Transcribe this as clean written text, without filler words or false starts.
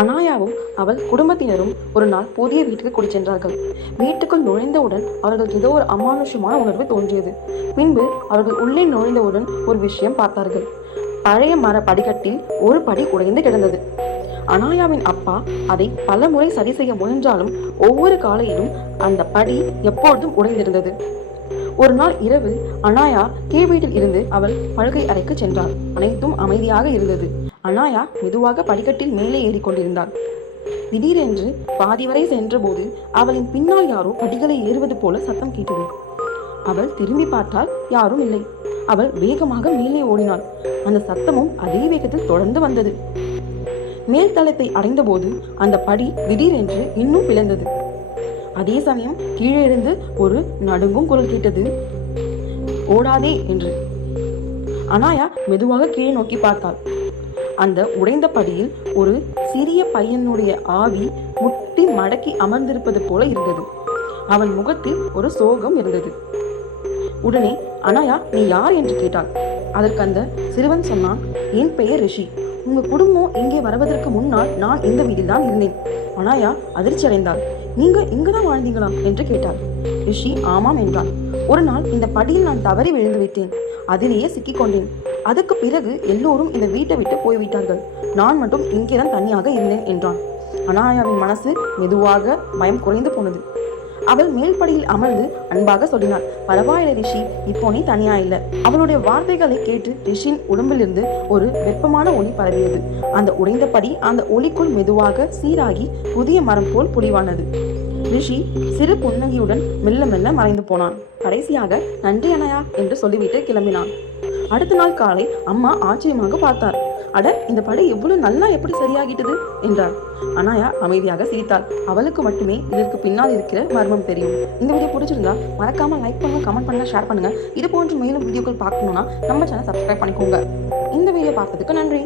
அனாயாவும் அவள் குடும்பத்தினரும் ஒரு நாள் புதிய வீட்டுக்கு குடி சென்றார்கள். வீட்டுக்குள் நுழைந்தவுடன் அவர்களுக்கு ஏதோ ஒரு அமானுஷமான உணர்வு தோன்றியது. பின்பு அவர்கள் உள்ளே நுழைந்தவுடன் ஒரு விஷயம் பார்த்தார்கள். பழைய மர படிக்கட்டில் ஒரு படி உடைந்து கிடந்தது. அனாயாவின் அப்பா அதை பல முறை சரி செய்ய முயன்றாலும் ஒவ்வொரு காலையிலும் அந்த படி எப்பொழுதும் உடைந்திருந்தது. ஒரு நாள் இரவு அனாயா கீழ் வீட்டில் இருந்து அவள் படுக்கை அறைக்கு சென்றாள். அனைத்தும் அமைதியாக இருந்தது. அனாயா மெதுவாக படிக்கட்டில் மேலே ஏறிக்கொண்டிருந்தாள். திடீரென்று பாதி வரை சென்றபோது அவளின் பின்னால் யாரோ படிகளை ஏறுவது போல சத்தம் கேட்டது. அவள் திரும்பி பார்த்தால் யாரும் இல்லை. அவள் வேகமாக மேலே ஓடினாள். அந்த சத்தமும் அதே வேகத்தில் தொடர்ந்து வந்தது. மேல் தளத்தை அடைந்தபோது அந்த படி திடீரென்று இன்னும் பிளந்தது. அதே சமயம் கீழே இருந்து ஒரு நடுங்கும் குரல் கேட்டது, ஓடாதே என்று. அனாயா மெதுவாக கீழே நோக்கி பார்த்தாள். அந்த உடைந்த படியில் ஒரு சிறிய பையனுடைய ஆவி முட்டி மடக்கி அமர்ந்திருப்பது போல இருந்தது. அவன் முகத்தில் ஒரு சோகம் இருந்தது. உடனே அனாயா, நீ யார் என்று கேட்டாள். அதற்கு அந்த சிறுவன் சொன்னான், என் பெயர் ரிஷி. உங்க குடும்பம் இங்கே வருவதற்கு முன்னால் நான் இந்த வீட்டில் தான் இருந்தேன். அனாயா அதிர்ச்சி அடைந்தாள். நீங்க இங்குதான் வாழ்ந்தீங்களா என்று கேட்டாள். ரிஷி ஆமாம் என்றான். ஒரு நாள் இந்த படியில் நான் தவறி விழுந்து விட்டேன். அதிலேயே சிக்கிக்கொண்டேன். அதுக்கு பிறகு எல்லோரும் இந்த வீட்டை விட்டு போய்விட்டார்கள். நான் மட்டும் இங்கேதான் தனியாக இருந்தேன் என்றான். அனாயாவின் மனசு மெதுவாக பயம் குறைந்து போனது. அவள் மேல்படியில் அமர்ந்து அன்பாக சொல்லினாள், பரவாயில்லை ரிஷி, இப்போ நீ தனியா இல்லை. அவளுடைய வார்த்தைகளை கேட்டு ரிஷின் உடம்பிலிருந்து ஒரு வெப்பமான ஒளி பரவியது. அந்த உடைந்த படி அந்த ஒளிக்குள் மெதுவாக சீராகி புதிய மரம் போல் பொலிவானது. ரிஷி சிறு புன்னகையுடன் மெல்ல மெல்ல மறைந்து போனான். கடைசியாக நன்றி அனாயா என்று சொல்லிவிட்டு கிளம்பினான். அடுத்த நாள் காலை அம்மா ஆச்சரியமாக பார்த்தார். அட, இந்த படை எவ்வளவு நல்லா எப்படி சரியாகிட்டது என்றார். அனாயா அமைதியாக சிரித்தாள். அவளுக்கு மட்டுமே இதற்கு பின்னால் இருக்கிற மர்மம் தெரியும். இந்த வீடியோ பிடிச்சிருந்தா மறக்காம லைக் பண்ணுங்க, கமெண்ட் பண்ணுங்க, ஷேர் பண்ணுங்க. இது போன்ற மேலும் வீடியோக்கள் பார்க்கணும்னா நம்ம சேனல் சப்ஸ்கிரைப் பண்ணிக்கோங்க. இந்த வீடியோ பார்த்ததுக்கு நன்றி.